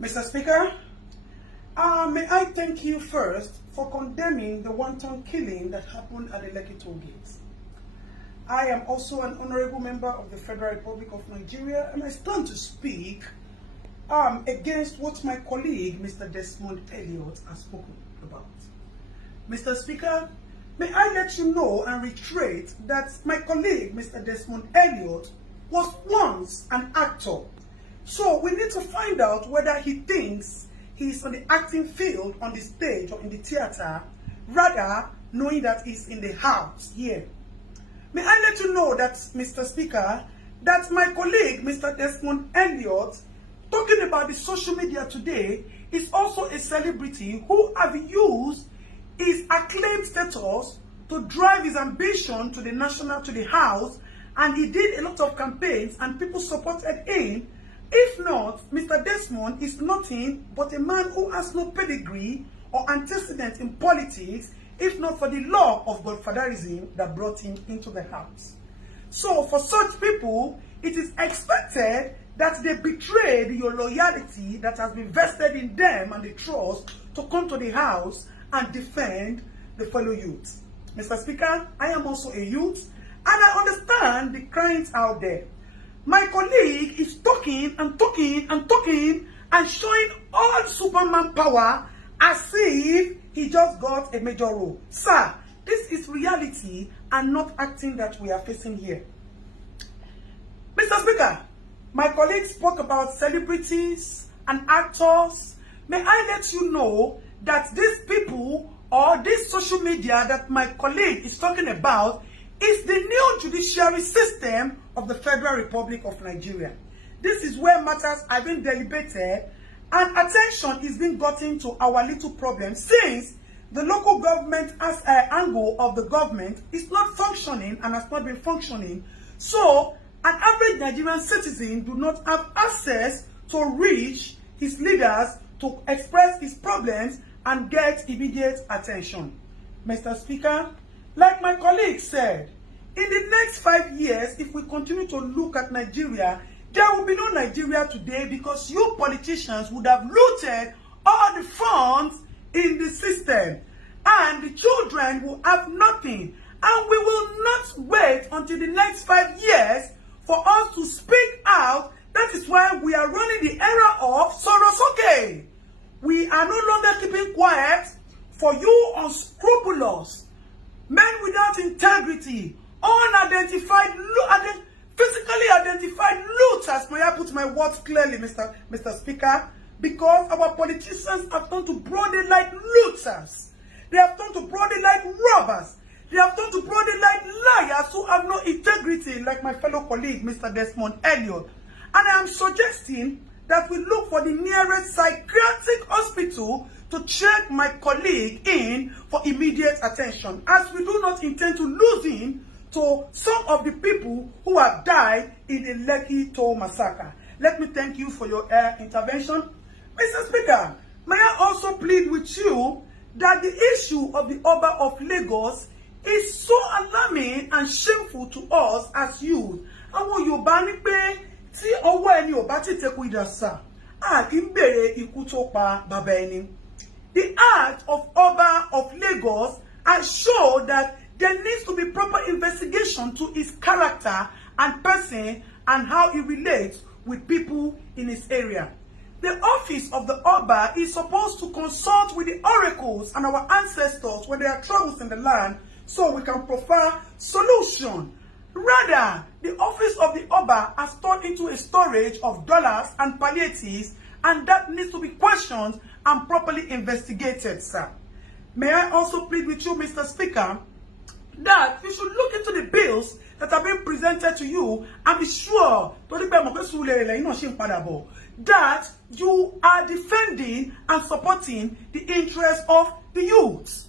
Mr. Speaker, may I thank you first for condemning the wanton killing that happened at the Lekki toll gate. I am also an honorable member of the Federal Republic of Nigeria, and I stand to speak against what my colleague, Mr. Desmond Elliot, has spoken about. Mr. Speaker, may I let you know and reiterate that my colleague, Mr. Desmond Elliot, was once an actor. So we need to find out whether he thinks he's on the acting field, on the stage or in the theater, rather knowing that he's in the house here. May I let you know that, Mr. Speaker, that my colleague, Mr. Desmond Elliot, talking about the social media today, is also a celebrity who have used his acclaimed status to drive his ambition to the house, and he did a lot of campaigns and people supported him. If not, Mr. Desmond is nothing but a man who has no pedigree or antecedent in politics, if not for the law of godfatherism that brought him into the house. So for such people, it is expected that they betray your loyalty that has been vested in them and the trust to come to the house and defend the fellow youth. Mr. Speaker, I am also a youth, and I understand the cries out there. My colleague is talking and talking and talking and showing all Superman power as if he just got a major role. Sir, this is reality and not acting that we are facing here. Mr. Speaker, my colleague spoke about celebrities and actors. May I let you know that these people or this social media that my colleague is talking about is the new judiciary system of the Federal Republic of Nigeria. This is where matters are being deliberated and attention is being gotten to our little problem, since the local government as an angle of the government is not functioning and has not been functioning. So an average Nigerian citizen do not have access to reach his leaders to express his problems and get immediate attention. Mr. Speaker, like my colleague said, in the next 5 years, if we continue to look at Nigeria, there will be no Nigeria today, because you politicians would have looted all the funds in the system, and the children will have nothing. And we will not wait until the next 5 years for us to speak out. That is why we are running the era of Sorosoke. We are no longer keeping quiet for you unscrupulous, men without integrity, unidentified, physically identified looters. May I put my words clearly, Mr. Speaker? Because our politicians have turned to broad daylight looters. They have turned to broad daylight robbers. They have turned to broad daylight liars who have no integrity, like my fellow colleague, Mr. Desmond Elliot. And I am suggesting that we look for the nearest psychiatric hospital to check my colleague in for immediate attention, as we do not intend to lose him to some of the people who have died in the Lekki toll massacre. Let me thank you for your intervention. Mr. Speaker, may I also plead with you that the issue of the Oba of Lagos is so alarming and shameful to us as youth. Àwọn Yorùbá ní pé tí ọwọ́ ẹni ò bá ti tẹkù ìdàsà, a kì í bèrè ikú tó pa bàbá ẹni. The act of Oba of Lagos has shown that there needs to be proper investigation to his character and person and how he relates with people in his area. The office of the Oba is supposed to consult with the oracles and our ancestors when there are troubles in the land, so we can provide solution. Rather, the office of the Oba has turned into a storage of dollars and palliatives, and that needs to be questioned and properly investigated, sir. May I also plead with you, Mr. Speaker, that you should look into the bills that are being presented to you and be sure that you are defending and supporting the interests of the youth.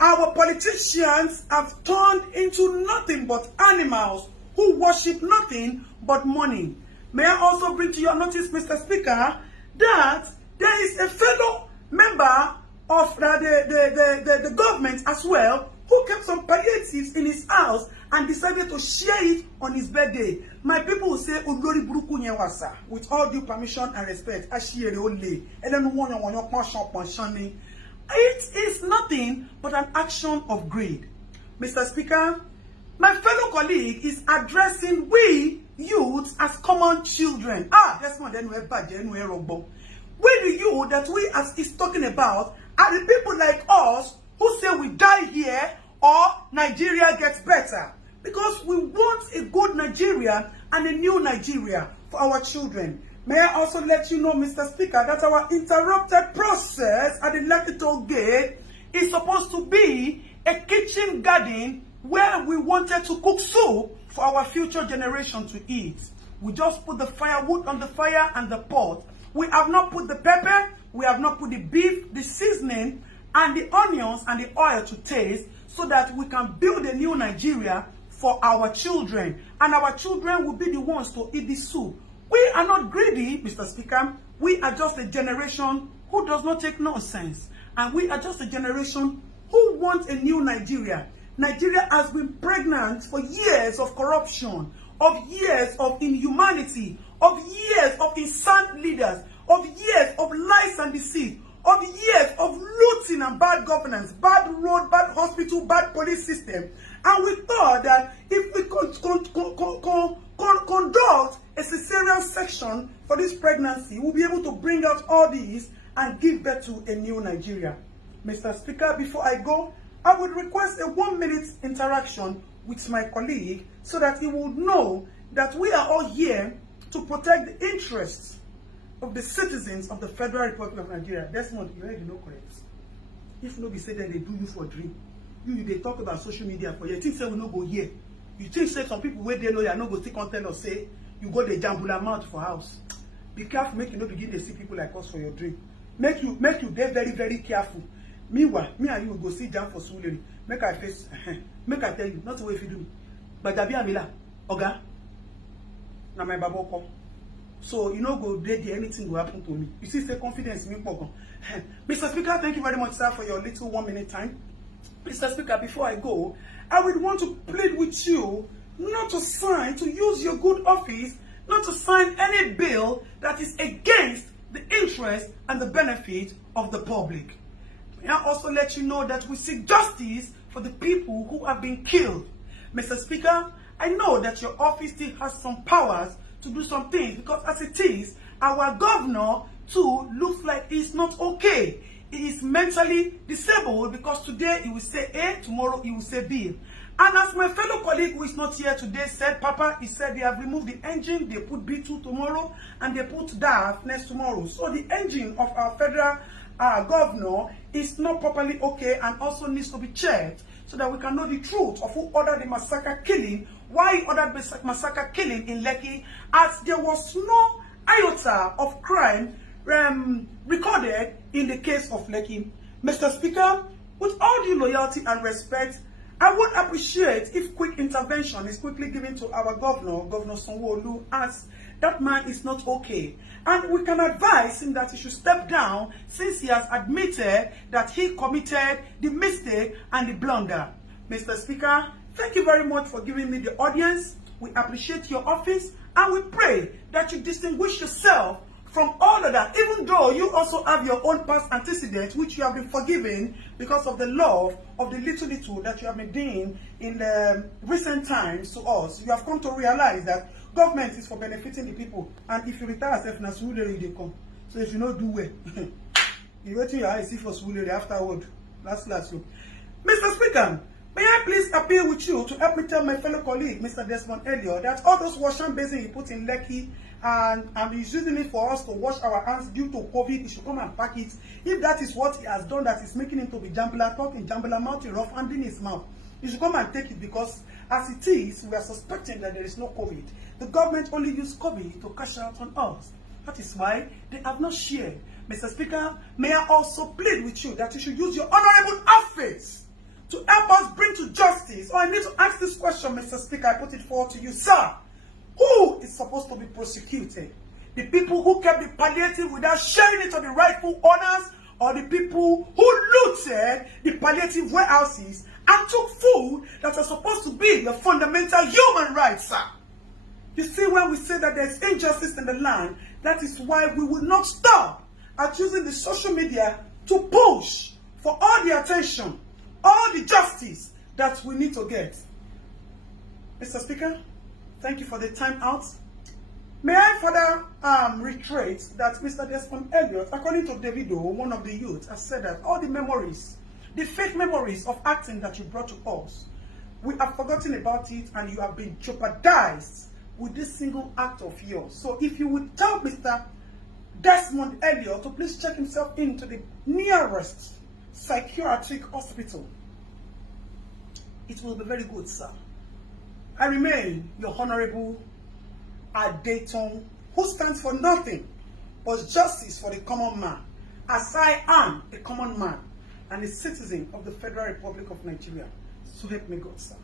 Our politicians have turned into nothing but animals who worship nothing but money. May I also bring to your notice, Mr. Speaker, that there is a fellow member of the government as well who kept some palliatives in his house and decided to share it on his birthday. My people will say, Olori Buruku Nyewasa, with all due permission and respect, Ashiere Ole, it is nothing but an action of greed. Mr. Speaker, my fellow colleague is addressing we youths as common children. That's not then we're bad, then we're wrong. We the youth that we as is talking about are the people like us who say we die here or Nigeria gets better. Because we want a good Nigeria and a new Nigeria for our children. May I also let you know, Mr. Speaker, that our interrupted process at the Lekki Toll Gate is supposed to be a kitchen garden where we wanted to cook soup for our future generation to eat. We just put the firewood on the fire and the pot. We have not put the pepper, we have not put the beef, the seasoning, and the onions and the oil to taste so that we can build a new Nigeria for our children. And our children will be the ones to eat the soup. We are not greedy, Mr. Speaker. We are just a generation who does not take nonsense. And we are just a generation who wants a new Nigeria. Nigeria has been pregnant for years of corruption, of years of inhumanity, of years of insane leaders, of years of lies and deceit, of years of looting and bad governance, bad road, bad hospital, bad police system. And we thought that if we could conduct a cesarean section for this pregnancy, we'll be able to bring out all these and give birth to a new Nigeria. Mr. Speaker, before I go, I would request a 1-minute interaction with my colleague so that he will know that we are all here to protect the interests of the citizens of the Federal Republic of Nigeria. Desmond, you already know correct. If nobody say that they do you for a dream, they talk about social media for you. You think say we no go here. You think say some people where they lawyer no go still come tell us say you go the jambula mouth for house. Be careful, make you not begin to see people like us for your dream. Make you get very, very careful. Meanwhile, me and you will go see jam for Suliri. Make I face, make I tell you, not the way if you do me. But Dabi Amila, Oga, na my baboko. So you know go there, anything will happen to me. You see, say confidence me pogo. Mr. Speaker, thank you very much, sir, for your little 1-minute time. Mr. Speaker, before I go, I would want to plead with you not to sign, to use your good office, not to sign any bill that is against the interest and the benefit of the public. May I also let you know that we seek justice for the people who have been killed. Mr. Speaker, I know that your office still has some powers to do some things because as it is, our governor too looks like he's not okay. He is mentally disabled because today he will say A, tomorrow he will say B. And as my fellow colleague who is not here today said, Papa, he said they have removed the engine, they put B2 tomorrow, and they put DAF next tomorrow. So the engine of our federal governor is not properly okay and also needs to be checked so that we can know the truth of who ordered the massacre killing, why he ordered the massacre killing in Lekki, as there was no iota of crime recorded in the case of Lekki. Mr. Speaker, with all due loyalty and respect, I would appreciate if quick intervention is quickly given to our governor, Governor Sanwo-Olu, as that man is not okay. And we can advise him that he should step down since he has admitted that he committed the mistake and the blunder. Mr. Speaker, thank you very much for giving me the audience. We appreciate your office and we pray that you distinguish yourself from all of that, even though you also have your own past antecedents, which you have been forgiven because of the love of the little that you have been doing in the recent times to us. You have come to realize that government is for benefiting the people, and if you retire yourself, na Surulere they come. So if you don't do well, you wait till your eyes see for Surulere afterward. Last. Mr. Speaker, may I please appeal with you to help me tell my fellow colleague, Mr. Desmond Elliott, that all those washing basins he put in Lekki and he's using it for us to wash our hands due to COVID, he should come and pack it. If that is what he has done, that is making him to be jambula talking, jambula mouth, rough handing his mouth, he should come and take it because as it is, we are suspecting that there is no COVID. The government only used COVID to cash out on us. That is why they have not shared. Mr. Speaker, may I also plead with you that you should use your honorable office to help us bring to justice. I need to ask this question, Mr. Speaker. I put it forward to you, sir. Who is supposed to be prosecuted? The people who kept the palliative without sharing it to the rightful owners, or the people who looted the palliative warehouses and took food that are supposed to be your fundamental human rights, sir. You see, when we say that there's injustice in the land, that is why we will not stop at using the social media to push for all the attention, all the justice that we need to get. Mr. Speaker, thank you for the time out. May I further reiterate that Mr. Desmond Elliot, according to Davido, one of the youths, has said that all the memories, the fake memories of acting that you brought to us, we have forgotten about it and you have been jeopardized with this single act of yours. So if you would tell Mr. Desmond Elliot to please check himself into the nearest psychiatric hospital, it will be very good, sir. I remain your Honorable Adeton, who stands for nothing but justice for the common man, as I am a common man and a citizen of the Federal Republic of Nigeria. So help me God, sir.